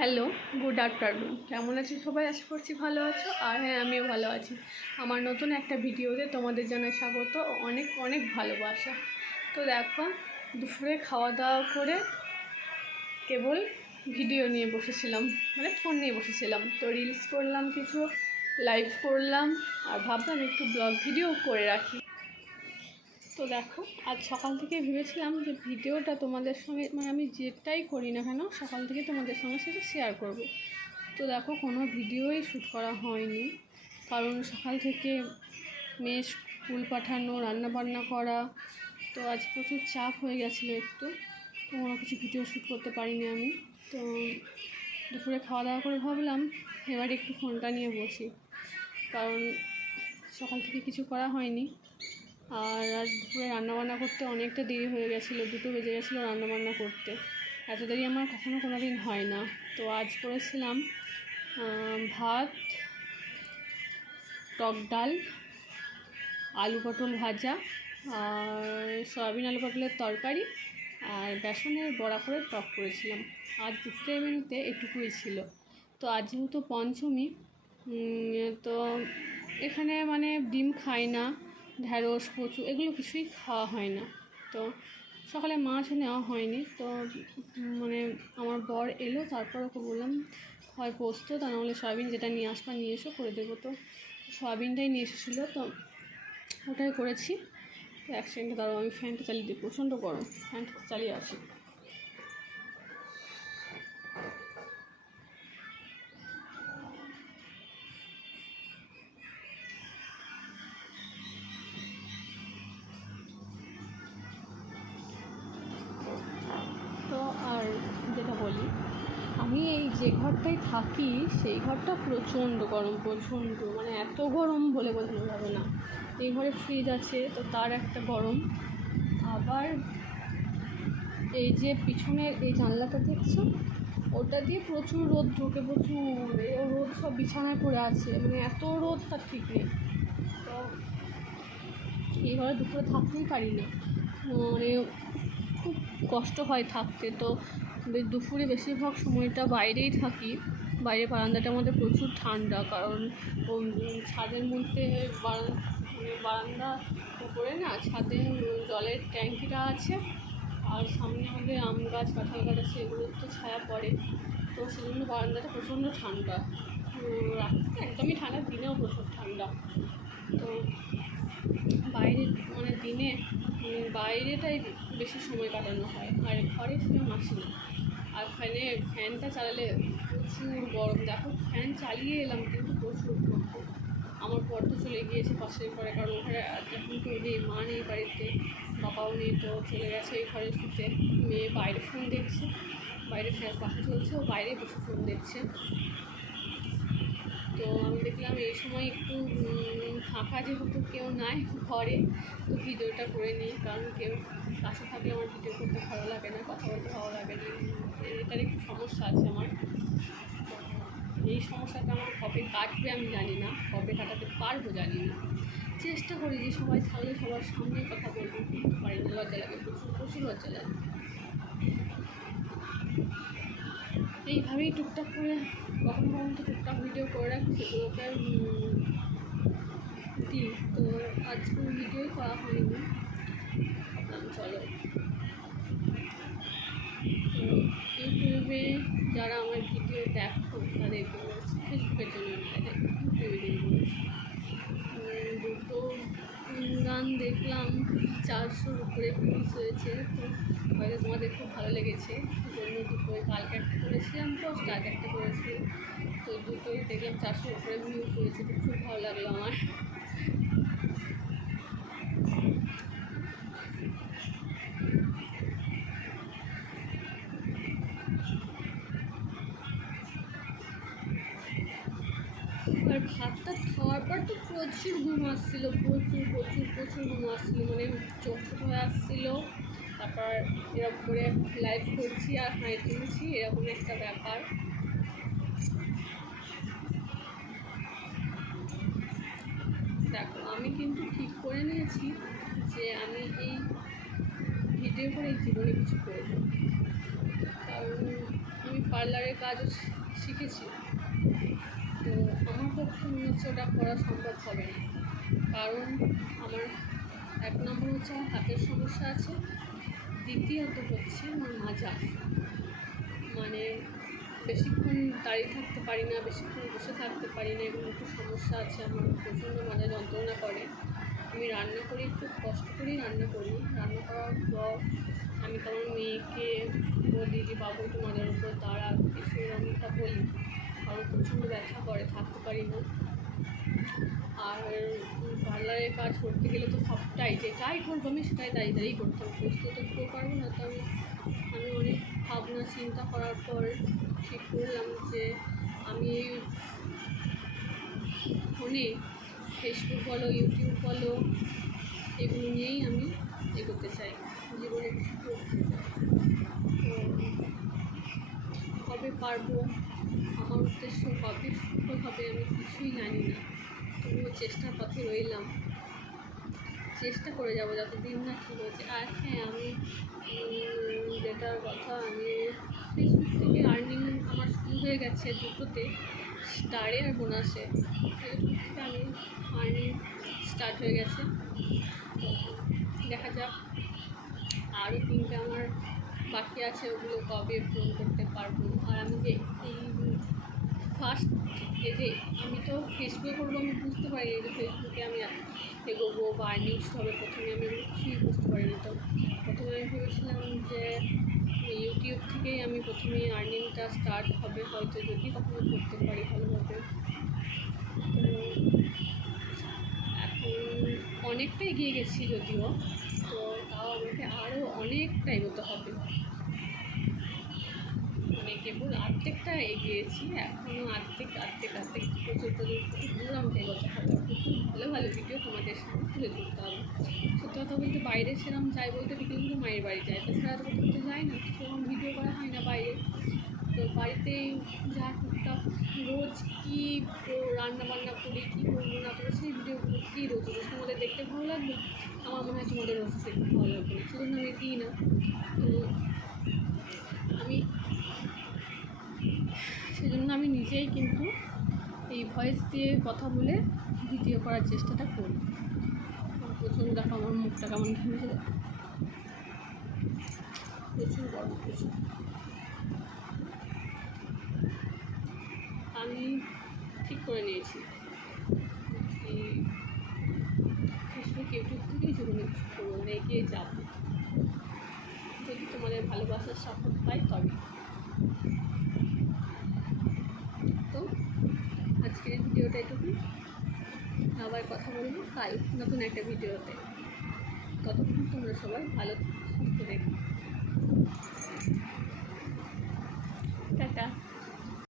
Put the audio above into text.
Hello, good afternoon. কেমন আছো সবাই? আশা করছি ভালো আছো। আর হ্যাঁ, আমিও ভালো আছি। আমার নতুন একটা ভিডিওতে তোমাদের জানাই স্বাগত, অনেক অনেক ভালোবাসা। তো দেখো, দুপুরে খাওয়া দাওয়া করে কেবল ভিডিও নিয়ে বসেছিলাম, মানে ফোন নিয়ে বসেছিলাম। তো রিলস করলাম, কিছু লাইভ করলাম, আর ভাবলাম একটু ব্লগ ভিডিও করে রাখি। তো দেখো, আজ সকাল থেকে ভেবেছিলাম যে ভিডিওটা তোমাদের সঙ্গে, মানে আমি যেটাই করি না কেন সকাল থেকে তোমাদের সঙ্গে সেটা শেয়ার করব। তো দেখো, কোনো ভিডিওই শ্যুট করা হয়নি, কারণ সকাল থেকে মেয়ে স্কুল পাঠানো, রান্নাবান্না করা, তো আজ প্রচুর চাপ হয়ে গেছিলো একটু, তো কোনো কিছু ভিডিও শ্যুট করতে পারিনি আমি। তো দুপুরে খাওয়া দাওয়া করে ভাবলাম এবার একটু ফোনটা নিয়ে বসি, কারণ সকাল থেকে কিছু করা হয়নি। আর আজ দুপুরে রান্নাবান্না করতে অনেকটা দেরি হয়ে গেছিলো, 2টো বেজে গেছিলো রান্নাবান্না করতে। এত দেরি আমার কখনো কোনো দিন হয় না। তো আজ করেছিলাম ভাত, টক ডাল, আলু পটল ভাজা, আর সয়াবিন আলু পটলের তরকারি, আর বেসনের বড়া করে টক করেছিলাম। আজ দুপুরের মেনুতে এটুকুই ছিল। তো আজ যেহেতু পঞ্চমী, তো এখানে মানে ডিম খাই না, ঢ্যাঁড়স, কচু এগুলো কিছুই খাওয়া হয় না। তো সকালে মাছও নেওয়া হয়নি। তো মানে আমার বর এলো, তারপর ওকে বললাম হয় পোস্ত, তা নাহলে সয়াবিন, যেটা নিয়ে আসবা নিয়ে এসো, করে দেবো। তো সয়াবিনটাই নিয়ে এসেছিলো, তো ওটাই করেছি। তো এক সেকেন্ডে দাঁড়াও, আমি ফ্যানটা চালিয়ে দিই, প্রচণ্ড গরম, ফ্যানটা চালিয়ে আসি। তো আর যেটা বলি, আমি এই যে ঘরটায় থাকি সেই ঘরটা প্রচণ্ড গরম, প্রচণ্ড, মানে এত গরম বলে বোঝানো যাবে না। এই ঘরে ফ্রিজ আছে, তো তার একটা গরম। আবার এই যে পিছনের এই জানলাটা দেখছো, ওটা দিয়ে প্রচুর রোদ ঢোকে, প্রচুর। এই রোদ সব বিছানায় পড়ে আছে, মানে এত রোদ তার ঠিক নেই। তো এই ঘরে দুপুরে থাকতেই পারি না, মানে খুব কষ্ট হয় থাকতে। তো দুপুরে বেশিরভাগ সময়টা বাইরেই থাকি। বাইরে বারান্দাটার মধ্যে প্রচুর ঠান্ডা, কারণ ছাদের মধ্যে বারান্দা উপরে না, ছাদে জলের ট্যাঙ্কিটা আছে, আর সামনে আমাদের আম গাছ, কাঁঠাল গাছ আছে, এগুলোর তো ছায়া পড়ে। তো সেজন্য বারান্দাটা প্রচণ্ড ঠান্ডা, রাত্রে একদমই ঠান্ডা, দিনেও প্রচুর ঠান্ডা। তো বাইরে মানে দিনে বাইরেটাই বেশি সময় কাটানো হয়, আর ঘরে সেরকম আসি না। আর ফ্যানটা চালালে প্রচুর গরম। দেখো, ফ্যান চালিয়ে এলাম কিন্তু প্রচুর গরম। আমার বর তো চলে গিয়েছে পাশের ঘরে, কারণ ওখানে এখন কেউ নেই, মা নেই বাড়িতে, বাবাও নেই, তো চলে গেছে এই ঘরে শুতে। মেয়ে বাইরে ফোন দেখছে, বাইরে ফ্যান পাখা চলছে, ও বাইরে বসে ফোন দেখছে। তো আমি দেখলাম এই সময় একটু ফাঁকা, যেহেতু কেউ নাই ঘরে, তো ভিডিওটা করে নিই, কারণ কেউ কাছে থাকলে আমার ভিডিও করতে ভালো লাগে না, কথা বলতে ভালো লাগে না। এটার একটু সমস্যা আছে আমার। এই সমস্যাটা আমার কবে কাটবে আমি জানি না, কবে কাটাতে পারবো জানি না। চেষ্টা করি যে সবাই থাকলে সবার সামনেই কথা বলবো, কিন্তু পারি না, লজ্জা লাগে, প্রচুর প্রচুর লজ্জা লাগে। এইভাবেই টুকটাক করে কখনো কখনো তো টুকটাক ভিডিও করে রাখি, সেগুলোকে দিই। তো আজ কোনো ভিডিওই করা হয়নি, চলো। তো ইউটিউবে যারা আমার ভিডিও দেখো তাদেরকে বলছি, ফেসবুকের জন্য ইউটিউবে দিয়ে বলছি। 2টো গান দেখলাম, 400-র উপরে ভিউজ হয়েছে। তো হয়তো তোমাদের খুব ভালো লেগেছে, জন্য দুটোই, কালকে একটা করেছিলাম পোস্ট, আজ একটা করেছি। তো দুটোই দেখলাম 400-র উপরে ভিউজ হয়েছে, তো খুব ভালো লাগলো আমার। আর ভাতটা খাওয়ার পর তো প্রচুর ঘুম আসছিলো, প্রচুর প্রচুর প্রচুর ঘুম আসছিলো, মানে চোখ হয়ে আসছিলো। তারপর এরকম করে লাইভ করছি আর হাই তুলছি, এরকম একটা ব্যাপার। দেখো, আমি কিন্তু ঠিক করে নিয়েছি যে আমি এই ভিডিও করে জীবনে কিছু করবো, কারণ আমি পার্লারের কাজও শিখেছি। তো আমার পক্ষে মনে হচ্ছে ওটা করা সম্ভব হবে না, কারণ আমার 1 নম্বর হচ্ছে আমার হাতের সমস্যা আছে, দ্বিতীয়ত হচ্ছে আমার মাজা, মানে বেশিক্ষণ দাঁড়িয়ে থাকতে পারি না, বেশিক্ষণ বসে থাকতে পারি না, এগুলো একটু সমস্যা আছে আমার। প্রচণ্ড মাজা যন্ত্রণা করে। আমি রান্না করি, খুব কষ্ট করেই রান্না করি। রান্না করার পর আমি আমার মেয়েকে বলি যে বাবু একটু মাজার উপর দাঁড়া, কিছু এরকমটা বলি, কারণ প্রচণ্ড ব্যথা করে, থাকতে পারি না। আর পার্লারের কাজ করতে গেলে তো সবটাই, যেটাই করবো আমি সেটাই দাঁড়িয়ে দাঁড়িয়েই করতে হবে, বসতে তো কেউ পারবো না। তো আমি অনেক ভাবনা চিন্তা করার পর ঠিক করলাম যে আমি ফোনে ফেসবুক বলো, ইউটিউব বলো, এগুলো নিয়েই আমি এগোতে চাই, জীবনে কিছু করতে চাই। তো কবে পারবো, আমার উদ্দেশ্য কবে সফল হবে আমি কিছুই জানি না, তবুও চেষ্টার পথে রইলাম, চেষ্টা করে যাবো যতদিন না ঠিক হয়েছে। আর হ্যাঁ, আমি যেটার কথা, আমি ফেসবুক থেকে আর্নিং আমার শুরু হয়ে গেছে দুটোতে, স্টারে আর বোনাসে। ফেসবুক থেকে আমি আর্নিং স্টার্ট হয়ে গেছে। দেখা যাক, আরও 3টে আমার বাকি আছে, ওগুলো কবে পূরণ করতে পারবো। আর আমি যে এই ফার্স্ট যে আমি তো ফেসবুকে করবো, আমি বুঝতে পারি যে ফেসবুকে আমি এগোবো বা আর্নিংস হবে, প্রথমে আমি কিছুই বুঝতে পারিনি। তো প্রথমে আমি ভেবেছিলাম যে ইউটিউব থেকেই আমি প্রথমে আর্নিংটা স্টার্ট হবে, হয়তো যদি কখনো করতে পারি ভালোভাবে। তো এখন অনেকটা এগিয়ে গেছি যদিও, তো তাও আমাকে আরও অনেকটা এগোতে হবে। মানে কেবল অর্ধেকটা এগিয়েছি, এখনও অর্ধেক প্রচুর দূর আমাকে এগোতে হবে। প্রচুর ভালো ভালো ভিডিও তোমাদের সামনে তুলে ধরতে হবে। সত্যি কথা বলতে বাইরে সেরকম যাই বলতে বিকেলগুলো মায়ের বাড়ি যায়, তাছাড়া তো কোথাও যাই না, সেরকম ভিডিও করা হয় না বাইরে। তো বাড়িতেই যা টুকটাক রোজ কী রান্নাবান্না করি, কী করবো না করবো, সেই ভিডিওগুলো কী রোজ তোমাদের দেখতে ভালো লাগবে, আমার মনে হয় তোমাদের রোজ দেখতে ভালো লাগবে না, সেজন্য আমি দিই না। তো সেজন্য আমি নিজেই কিন্তু এই ভয়েস দিয়ে কথা বলে ভিডিও করার চেষ্টাটা করি। প্রচুর দেখো আমার মুখটা কেমন ঘেমেছে, প্রচুর গরম, প্রচুর। আমি ঠিক করে নিয়েছি এই ফেসবুক ইউটিউব থেকেই জীবনে কিছু করবো, মানে এগিয়ে যাবো, যদি তোমাদের ভালোবাসার সাপোর্ট পাই তবে। তো আজকের ভিডিওটা এটুকুই, আবার কথা বলবো কাল নতুন একটা ভিডিওতে। ততক্ষণ তোমরা সবাই ভালো সুস্থ দেখো।